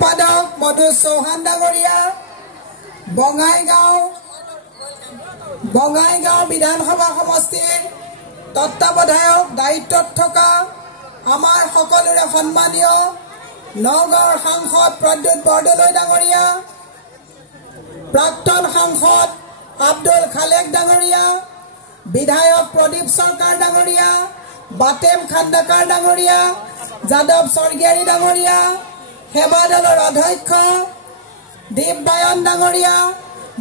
সম্পাদক মধু চৌহান ডাঙৰীয়া বঙাইগাঁও বিধানসভা সমষ্টিৰ তত্ত্বাৱধায়ক দায়িত্বত থকা আমাৰ সকলোৰে সন্মানীয় নগাঁৱৰ সাংসদ প্ৰদ্যুৎ বৰদলৈ ডাঙৰীয়া, প্ৰাক্তন সাংসদ আব্দুল খালেক ডাঙৰীয়া, বিধায়ক প্ৰদীপ চৰকাৰ ডাঙৰীয়া, বাটেম খাণ্ডাকাৰ ডাঙৰীয়া, যাদৱ স্বৰ্গীয়াৰী ডাঙৰীয়া, সেৱা দলৰ অধ্যক্ষ দীপবায়ন ডাঙৰীয়া,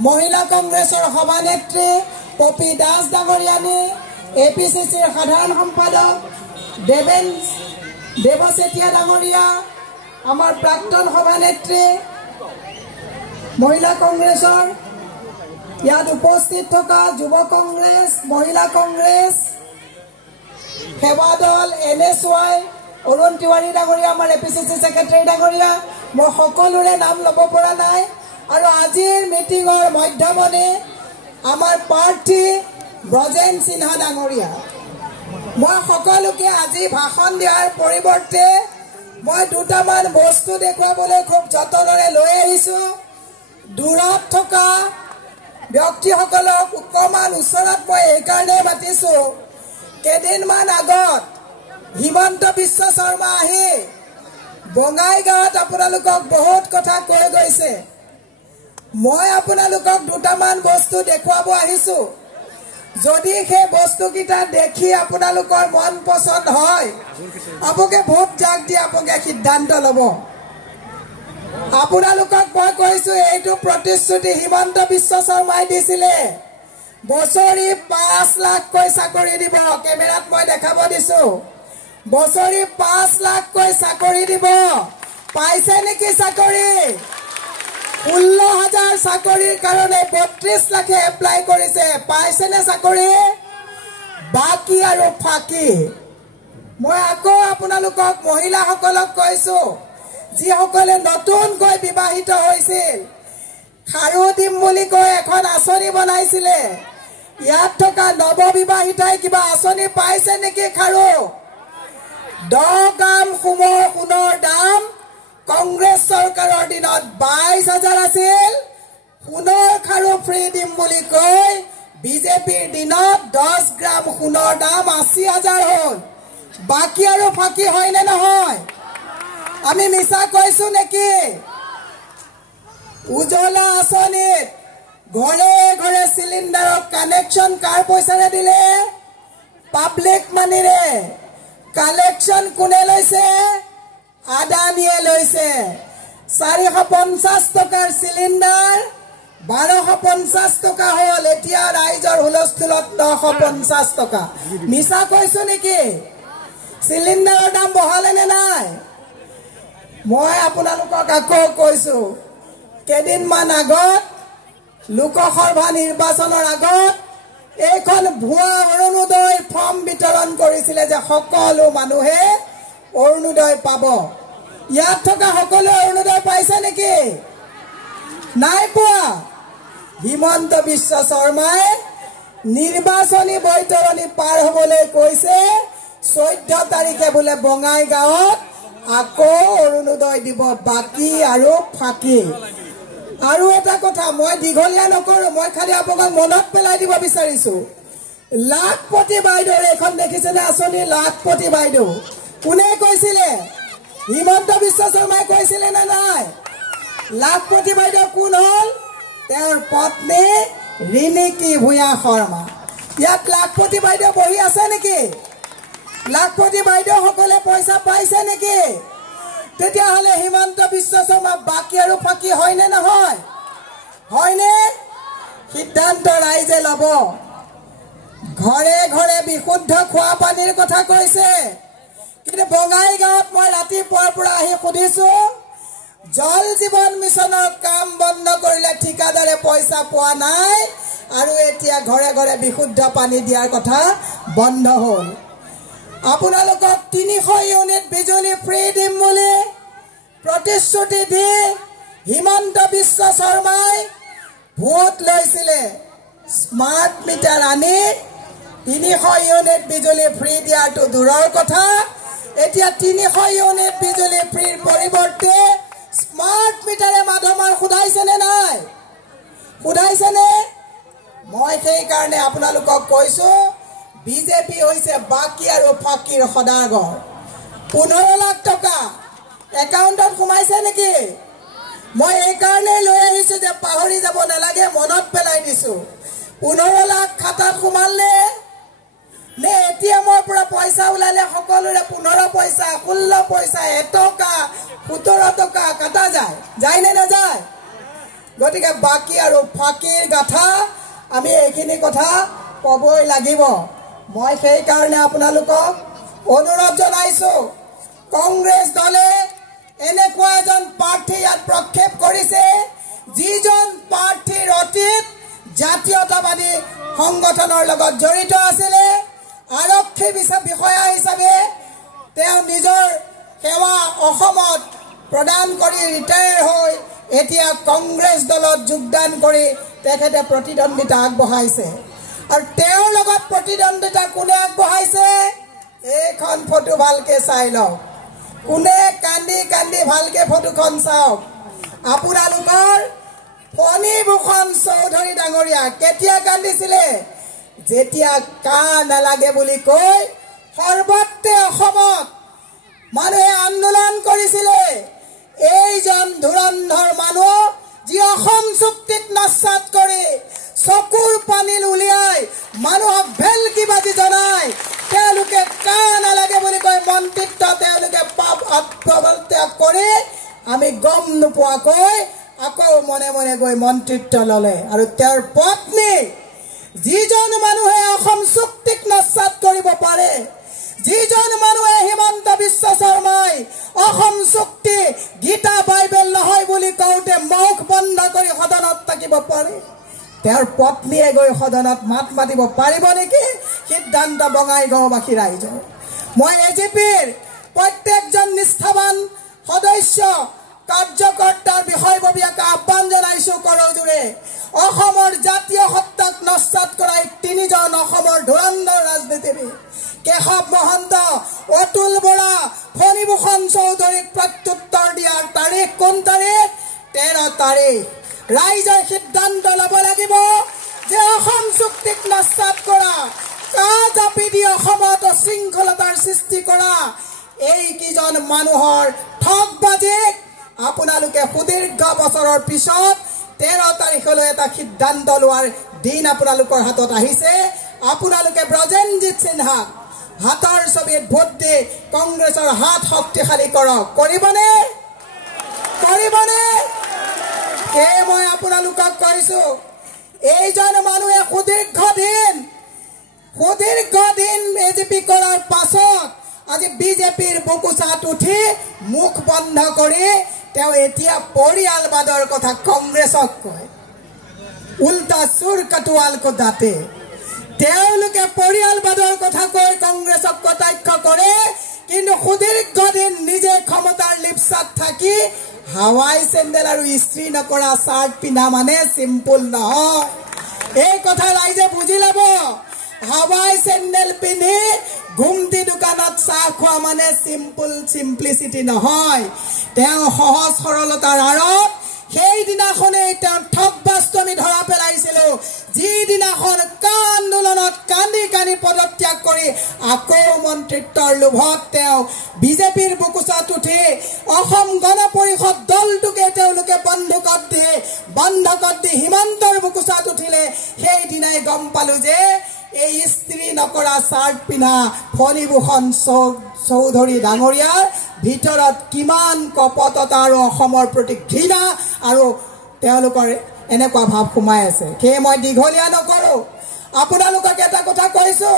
মহিলা কংগ্ৰেছৰ সভানেত্ৰী পপী দাস ডাঙৰীয়ানী, APCCৰ সাধাৰণ সম্পাদক দেৱচেতিয়া ডাঙৰীয়া, আমাৰ প্ৰাক্তন সভানেত্ৰী মহিলা কংগ্ৰেছৰ ইয়াত উপস্থিত থকা যুৱ কংগ্ৰেছ, মহিলা কংগ্ৰেছ, সেৱা দল, NSY অৰুণ তিৱাৰী ডাঙৰীয়া, আমাৰ APCC ছেক্ৰেটাৰী ডাঙৰীয়া, মই সকলোৰে নাম ল'ব পৰা নাই। আৰু আজিৰ মিটিঙৰ মধ্যমণি আমাৰ প্ৰাৰ্থী ব্ৰজেন সিনহা ডাঙৰীয়া। মই সকলোকে আজি ভাষণ দিয়াৰ পৰিৱৰ্তে মই দুটামান বস্তু দেখুৱাবলৈ খুব যতনেৰে লৈ আহিছোঁ। দূৰত থকা ব্যক্তিসকলক অকণমান ওচৰত মই এইকাৰণে মাতিছোঁ, কেইদিনমান আগত হিমন্ত বিশ্ব শৰ্মা আহি বঙাইগাঁৱত আপোনালোকক বহুত কথা কৈ গৈছে। মই আপোনালোকক দুটামান বস্তু দেখুৱাব আহিছোঁ। যদি সেই বস্তুকেইটা দেখি আপোনালোকৰ মন পচন্দ হয়, আপোনালোকে ভোট জাক দি আপোনালোকে সিদ্ধান্ত ল'ব। আপোনালোকক মই কৈছোঁ, এইটো প্ৰতিশ্ৰুতি হিমন্ত বিশ্ব শৰ্মাই দিছিলে, বছৰি 5 লাখকৈ চাকৰি দিব। কেমেৰাত মই দেখাব দিছোঁ, বছৰি 5 লাখকৈ চাকৰি দিব। পাইছে নেকি চাকৰি? 16,000 চাকৰিৰ কাৰণে 32 লাখে এপ্লাই কৰিছে। পাইছেনে চাকৰি? বাকী আৰু ফাঁকি। মই আকৌ আপোনালোকক মহিলাসকলক কৈছোঁ, যিসকলে নতুনকৈ বিবাহিত হৈছিল, খাৰু দিম বুলি কৈ এখন আঁচনি বনাইছিলে। ইয়াত থকা নৱবিবাহিতাই কিবা আঁচনি পাইছে নেকি? খাৰু 10 গ্ৰাম সোণৰ দাম কংগ্ৰেছ চৰকাৰৰ দিনত 22,000 আছিল। সোণৰ খাৰু ফ্ৰী দিম বুলি কৈ বিজেপিৰ দিনত 10 গ্ৰাম সোণৰ দাম 80,000 হ'ল। বাকী আৰু ফাঁকি হয়নে নহয়? আমি মিছা কৈছোঁ নেকি? উজ্বলা আঁচনিত ঘৰে ঘৰে চিলিণ্ডাৰৰ কানেকশ্যন কাৰ পইচাৰে দিলে? পাব্লিক মানিৰে। কালেকশ্যন কোনে লৈছে? আদানীয়ে লৈছে। 450 টকাৰ চিলিণ্ডাৰ 1250 টকা হ'ল। এতিয়া ৰাইজৰ হুলস্থুলত 950 টকা। মিছা কৈছোঁ নেকি? চিলিণ্ডাৰৰ দাম বঢ়ালে নে নাই? মই আপোনালোকক আকৌ কৈছোঁ, কেইদিনমান আগত লোকসভা নিৰ্বাচনৰ আগত এইখন ভুৱা অৰুণোদয় ফৰ্ম বিতৰণ কৰিছিলে যে সকলো মানুহে অৰুণোদয় পাব। ইয়াত থকা সকলোৱে অৰুণোদয় পাইছে নেকি? নাই পোৱা। হিমন্ত বিশ্ব শৰ্মাই নিৰ্বাচনী বৈতৰণি পাৰ হ'বলৈ কৈছে। 14 তাৰিখে বোলে বঙাইগাঁৱত আকৌ অৰুণোদয় দিব। বাকী আৰু ফাঁকি। আৰু এটা কথা, মই দীঘলীয়া নকৰোঁ, মই খালি আপোনাক মনত পেলাই দিব বিচাৰিছোঁ। লাখপতি বাইদেউৰ এইখন দেখিছেনে আঁচনি? লাখপতি বাইদেউ কোনে কৈছিলে? হিমন্ত বিশ্ব শৰ্মাই কৈছিলে নে নাই? লাখপতি বাইদেউ কোন হ'ল? তেওঁৰ পত্নী ৰিণিকী ভূঞা শৰ্মা। ইয়াত লাখপতি বাইদেউ বহি আছে নেকি? লাখপতি বাইদেউসকলে পইচা পাইছে নেকি? তেতিয়াহ'লে হিমন্ত বিশ্ব শৰ্মা বাকী আৰু ফাঁকি হয়নে নহয়? হয়নে? সিদ্ধান্ত ৰাইজে ল'ব। ঘৰে ঘৰে বিশুদ্ধ খোৱা পানীৰ কথা কৈছে, কিন্তু বঙাইগাঁৱত মই ৰাতিপুৱাৰ পৰা আহি সুধিছোঁ, জল জীৱন মিছনৰ কাম বন্ধ কৰিলে ঠিকাদাৰে পইচা পোৱা নাই, আৰু এতিয়া ঘৰে ঘৰে বিশুদ্ধ পানী দিয়াৰ কথা বন্ধ হ'ল। আপোনালোকক 300 ইউনিট বিজুলী ফ্ৰী দিম বুলি প্ৰতিশ্ৰুতি দি হিমন্ত বিশ্ব শৰ্মাই ভোট লৈছিলে। স্মাৰ্ট মিটাৰ আনি 300 ইউনিট বিজুলী ফ্ৰী দিয়াটো দূৰৰ কথা, এতিয়া 300 ইউনিট বিজুলী ফ্ৰীৰ পৰিৱৰ্তে স্মাৰ্ট খুদাইছেনে নাই খুদাইছেনে মই সেই কাৰণে আপোনালোকক কৈছো বিজেপি হৈছে বাকি আৰু ফাকিৰ সদাগৰ 15 লাখ টকা একাউণ্টত সোমাইছে নেকি মই এই কাৰণে লৈ আহিছো যে পাহৰি যাব নালাগে মনত পেলাই দিছো 15 লাখ খাতাত সোমালে নে এটিএমৰ পৰা পইচা উলালে সকলোৰে 15 পইচা 16 পইচা 1 টকা 17 টকা কাটা যায় নে নাযায় গতিকে বাকি আৰু ফাকিৰ গাথা আমি এইখিনি কথা কবই লাগিব মই সেই কাৰণে আপোনালোকক অনুৰোধ জনাইছো কংগ্ৰেছ দলে এনেকুৱা এজন প্ৰাৰ্থী ইয়াত প্ৰক্ষেপ কৰিছে যিজন প্ৰাৰ্থীৰ অতীত জাতীয়তাবাদী সংগঠনৰ লগত জড়িত আছিলে আৰক্ষী বিষয়া হিচাপে তেওঁ নিজৰ সেৱা অসমত প্ৰদান কৰি ৰিটায়াৰ হৈ এতিয়া কংগ্ৰেছ দলত যোগদান কৰি তেখেতে প্ৰতিদ্বন্দ্বিতা আগবঢ়াইছে আৰু তেওঁৰ লগত প্ৰতিদ্বন্দ্বিতা কোনে আগবঢ়াইছে এইখন ফটো ভালকে চাই লওক কোনে কান্দি কান্দি ভালকে ফটোখন চাওক আপোনালোকৰ ফণীভূষণ চৌধুৰী ডাঙৰীয়া কেতিয়া কান্দিছিলে যেতিয়া কা নালাগে বুলি কৈ সৰ্বত্ৰে অসমত মানুহে আন্দোলন কৰিছিলে এইজন ধুৰন্ধৰ মানুহ যি অসম চুক্তিক নস্যাৎ কৰি চকুৰ পানী উলিয়াই মানুহক ভেলকি বাজি জনাই তেওঁলোকে কা নালাগে বুলি কৈ মন্ত্ৰিত্ব তেওঁলোকে আত্মত্যাগ কৰি আমি গম নোপোৱাকৈ আকৌ মনে মনে গৈ মন্ত্ৰিত্ব ললে আৰু তেওঁৰ পত্নী যিজন মানুহে অসম চুক্তিক নস্যাৎ কৰিব পাৰে যিজন মানুহে হিমন্ত বিশ্ব শৰ্মাই অসম চুক্তি গীতা বাইবেল নহয় বুলি কওঁতে মুখ বন্ধ কৰি সদনত থাকিব পাৰে তেওঁৰ পত্নীয়ে গৈ সদনত মাত মাতিব পাৰিব নেকি সিদ্ধান্ত বঙাইগাঁওবাসী ৰাইজৰ মই এজিপিৰ প্ৰত্যেকজন নিষ্ঠাবান সদস্য কাৰ্যকৰ্তাৰ বিষয়ববীয়াকে আহ্বান জনাইছো কৰজোৰে অসমৰ জাতীয় সত্তাক নস্যাৎ কৰাই তিনিজন অসমৰ ধুৰন্ধৰ ৰাজনীতিবিদ কেশৱ মহন্ত অতুল বৰা ফণীভূষণ চৌধুৰীক প্ৰত্যুত্তৰ দিয়াৰ তাৰিখ কোন তাৰিখ 13 তাৰিখ ৰাইজৰ সিদ্ধান্ত ল'ব লাগিব যে অসম চুক্তিক নস্যাৎ কৰা কা জাপি দি অসমত শৃংখলতাৰ সৃষ্টি কৰা এই কিজন মানুহৰ ঠগবাজিক আপোনালোকে সুদীৰ্ঘ বছৰৰ পিছত 13 তাৰিখলৈ এটা সিদ্ধান্ত লোৱাৰ দিন আপোনালোকৰ হাতত আহিছে আপোনালোকে ব্ৰজেনজিৎ সিনহাক হাতৰ ছবিত ভোট দি কংগ্ৰেছৰ হাত শক্তিশালী কৰক কৰিবনে মই আপোনালোকক কৈছো এইজন মানুহে সুদীৰ্ঘ দিন এজিপি কৰাৰ পাছত আজি বিজেপিৰ বুকুচাত উঠি মুখ বন্ধ কৰি তেওঁ এতিয়া পৰিয়ালবাদৰ কথা কংগ্ৰেছক কয় উল্টা চুৰ কটৱাল কো দাঁতে তেওঁলোকে পৰিয়ালবাদৰ কথা কৈ কংগ্ৰেছক কটাক্ষ কৰে কিন্তু সুদীৰ্ঘ দিন নিজে ক্ষমতাৰ লিপসাত থাকি হাৱাই চেণ্ডেল আৰু ইস্ত্ৰি নকৰা চাৰ্ট পিন্ধা মানে সিম্পল নহয় এই কথা ৰাইজে বুজি ল'ব হাৱাই চেণ্ডেল পিন্ধি ঘুমটি দোকানত চাহ খোৱা মানে সিম্পলিচিটি নহয় তেওঁ সহজ সৰলতাৰ আঁৰত সেই দিনাখনে তেওঁ ঠগবাস্তমি ধৰা পেলাইছিল যিদিনাখন আন্দোলনত কান্দি কান্দি পদত্যাগ কৰি আকৌ মন্ত্ৰিত্বৰ লোভত তেওঁ বিজেপিৰ বুকুচাত উঠি অসম গণ পৰিষদ দলটোকে তেওঁলোকে বন্ধকত দি হিমন্তৰ বুকুচাত উঠিলে সেই দিনাই গম পালো যে এই ইস্ত্ৰি নকৰা চাৰ্ট পিন্ধা ফণীভূষণ চৌধুৰী ডাঙৰীয়াৰ ভিতৰত কিমান কপটতা আৰু অসমৰ প্ৰতি ঘৃণা আৰু তেওঁলোকৰ এনেকুৱা ভাৱ সোমাই আছে সেয়ে মই দীঘলীয়া নকৰো আপোনালোকক এটা কথা কৈছো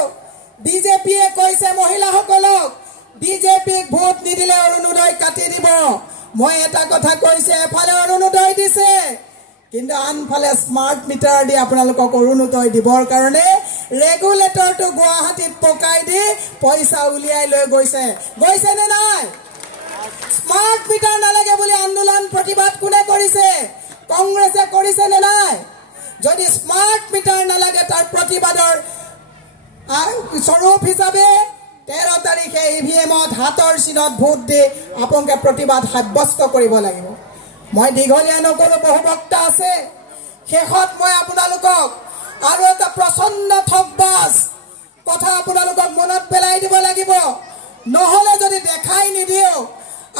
বিজেপিয়ে কৈছে মহিলাসকলক বিজেপিক ভোট নিদিলে অৰুণোদয় কাটি দিব মই এটা কথা কৈছে এফালে অৰুণোদয় দিছে কিন্তু আনফালে স্মাৰ্ট মিটাৰ দি আপোনালোকক অৰুণোদয় দিবৰ কাৰণে ৰেগুলেটৰটো গুৱাহাটীত পকাই দি পইচা উলিয়াই লৈ গৈছে নে নাই স্মাৰ্ট মিটাৰ নালাগে বুলি আন্দোলন প্ৰতিবাদ কোনে কৰিছে কংগ্ৰেছে কৰিছে নে নাই যদি স্মাৰ্ট মিটাৰ নালাগে তাৰ প্ৰতিবাদৰ স্বৰূপ হিচাপে 13 তাৰিখে ইভিএমত হাতৰ চিনত ভোট দি আপোনালোকে প্ৰতিবাদ সাব্যস্ত কৰিব লাগিব মই দীঘলীয়া নকৰো, বহু বক্তা আছে। শেষত মই আপোনালোকক আৰু এটা প্ৰচণ্ড ঠগবাজ কথা আপোনালোকক মনত পেলাই দিব লাগিব। নহলে যদি দেখাই নিদিও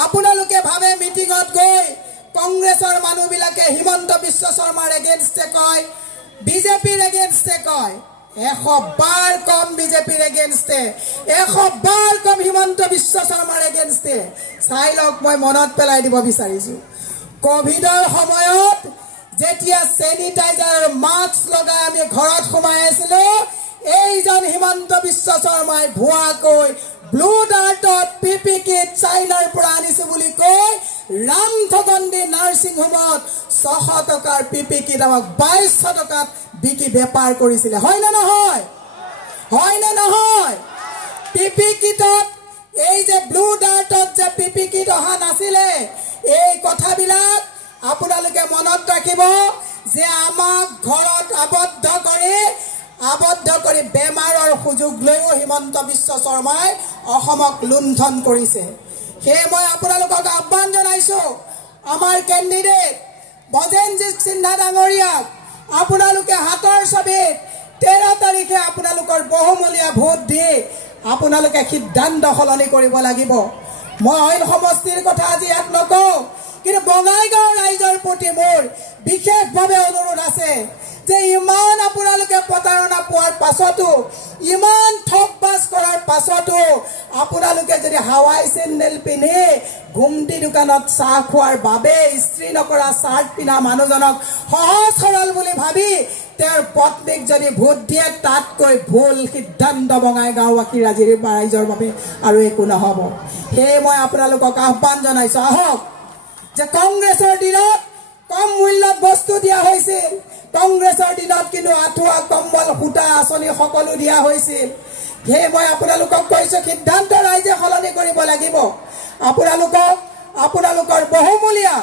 আপোনালোকে ভাবে মিটিঙত গৈ কংগ্ৰেছৰ মানুহবিলাকে হিমন্ত বিশ্ব শৰ্মাৰ এগেইনষ্টে কয়, বিজেপিৰ এগেইনষ্টে কয়। 100 বাৰ কম বিজেপিৰ এগেইনষ্টে, 100 বাৰ কম হিমন্ত বিশ্ব শৰ্মাৰ এগেইনষ্টে। চাই লওক, মই মনত পেলাই দিব বিচাৰিছো, কোভিডৰ সময়ত যেতিয়া চেনিটাইজাৰ মাস্ক লগাই আমি ঘৰত সোমাই আছিলো, এইজন হিমন্ত বিশ্ব শৰ্মাই ভুৱাকৈ ব্লু ডাৰ্টত পিপি কিট চাইনাৰ পৰা আনিছো বুলি কৈ ৰামঠগণ্ডী নাৰ্ছিং হোমত 600 টকাৰ পিপি কিট আমাক 2200 টকাত বিকি বেপাৰ কৰিছিলে। হয় না নহয়? হয় না নহয়? পিপি কিটত এই যে ব্লু ডাৰ্টত যে পিপি কিট অহা নাছিলে, এই কথাবিলাক আপোনালোকে মনত ৰাখিব যে আমাক ঘৰত আবদ্ধ কৰি বেমাৰৰ সুযোগ লৈও হিমন্ত বিশ্ব শৰ্মাই অসমক লুণ্ঠন কৰিছে। সেয়ে মই আপোনালোকক আহ্বান জনাইছো, আমাৰ কেণ্ডিডেট বজেনজিৎ সিনহা ডাঙৰীয়াক আপোনালোকে হাতৰ ছবিত 13 তাৰিখে আপোনালোকৰ বহুমূলীয়া ভোট দি আপোনালোকে সিদ্ধান্ত সলনি কৰিব লাগিব। মই অইন সমষ্টিৰ কথা আজি ইয়াত নকওঁ, কিন্তু বঙাইগাঁও ৰাইজৰ প্ৰতি মোৰ বিশেষভাৱে অনুৰোধ আছে যে ইমান আপোনালোকে প্ৰতাৰণা পোৱাৰ পাছতো, ইমান ঠগবাজ কৰাৰ পাছতো আপোনালোকে যদি হাৱাই চেণ্ডেল পিন্ধি ঘুমটি দোকানত চাহ খোৱাৰ বাবে ইস্ত্ৰি নকৰা চাৰ্ট পিন্ধা মানুহজনক সহজ সৰল বুলি ভাবি তেওঁৰ পত্নীক যদি ভোট দিয়ে, তাতকৈ ভুল সিদ্ধান্ত বঙাইগাঁওবাসী ৰাইজৰ বাবে আৰু একো নহ'ব। সেয়ে মই আপোনালোকক আহ্বান জনাইছো, আহক যে কংগ্ৰেছৰ দিনত কম মূল্যত বস্তু দিয়া হৈছিল, কংগ্ৰেছৰ দিনত কিন্তু আঁঠুৱা কম্বল সূতা আঁচনি সকলো দিয়া হৈছিল। সেয়ে মই আপোনালোকক কৈছো, সিদ্ধান্ত ৰাইজে সলনি কৰিব লাগিব। আপোনালোকৰ বহুমূলীয়া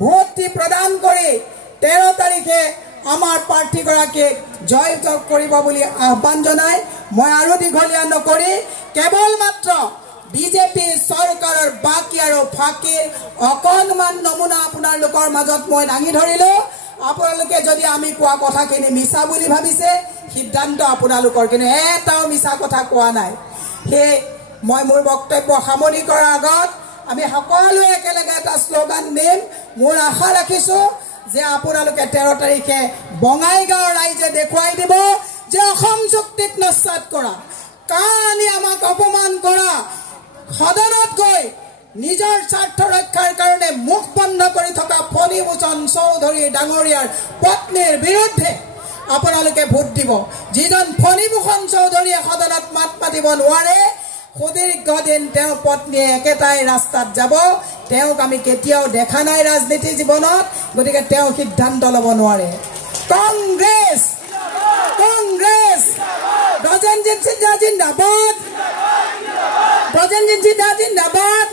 ভোট দি প্ৰদান কৰি 13 তাৰিখে আমাৰ প্ৰাৰ্থীগৰাকীক জয় কৰিব বুলি আহ্বান জনাই মই আৰু দীঘলীয়া নকৰি কেৱল মাত্ৰ বিজেপি চৰকাৰৰ বাকি আৰু ফাঁকিৰ অকণমান নমুনা আপোনালোকৰ মাজত মই দাঙি ধৰিলো। আপোনালোকে যদি আমি কোৱা কথাখিনি মিছা বুলি ভাবিছে, সিদ্ধান্ত আপোনালোকৰ, কিন্তু এটাও মিছা কথা কোৱা নাই। সেয়ে মই মোৰ বক্তব্য সামৰি কৰাৰ আগত আমি সকলোৱে একেলগে এটা শ্লোগান দিম। মোৰ আশা ৰাখিছো যে আপোনালোকে 13 তাৰিখে বঙাইগাঁও ৰাইজে দেখুৱাই দিব যে অসম চুক্তিক নস্যাৎ কৰা, কানি আমাক অপমান কৰা, সদনত গৈ নিজৰ স্বাৰ্থ ৰক্ষাৰ কাৰণে মুখ বন্ধ কৰি থকা ফণীভূষণ চৌধুৰী ডাঙৰীয়াৰ পত্নীৰ বিৰুদ্ধে আপোনালোকে ভোট দিব। যিজন ফণীভূষণ চৌধুৰীয়ে সদনত মাত মাতিব নোৱাৰে, সুদীৰ্ঘ দিন তেওঁৰ পত্নীয়ে একেটাই ৰাস্তাত যাব, তেওঁক আমি কেতিয়াও দেখা নাই ৰাজনীতি জীৱনত, গতিকে তেওঁ সিদ্ধান্ত ল'ব নোৱাৰে। কংগ্ৰেছ কংগ্ৰেছ ব্ৰজেনজিৎ সিনহা জিন্দাবাদ, ব্ৰজেনজিৎ সিনহা জিন্দাবাদ,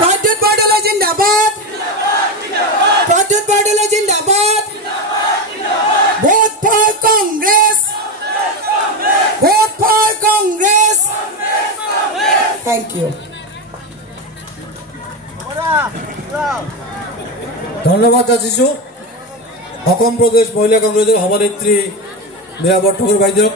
প্ৰদ্যুৎ বৰদলৈ জিন্দাবাদ, প্ৰদ্যুৎ বৰদলৈ জিন্দাবাদ। Vote for Congress, vote for Congress. Thank you. ধন্যবাদ যাচিছো অসম প্ৰদেশ মহিলা কংগ্ৰেছৰ সভানেত্ৰী মীৰা বৰঠাকুৰ বাইদেউক।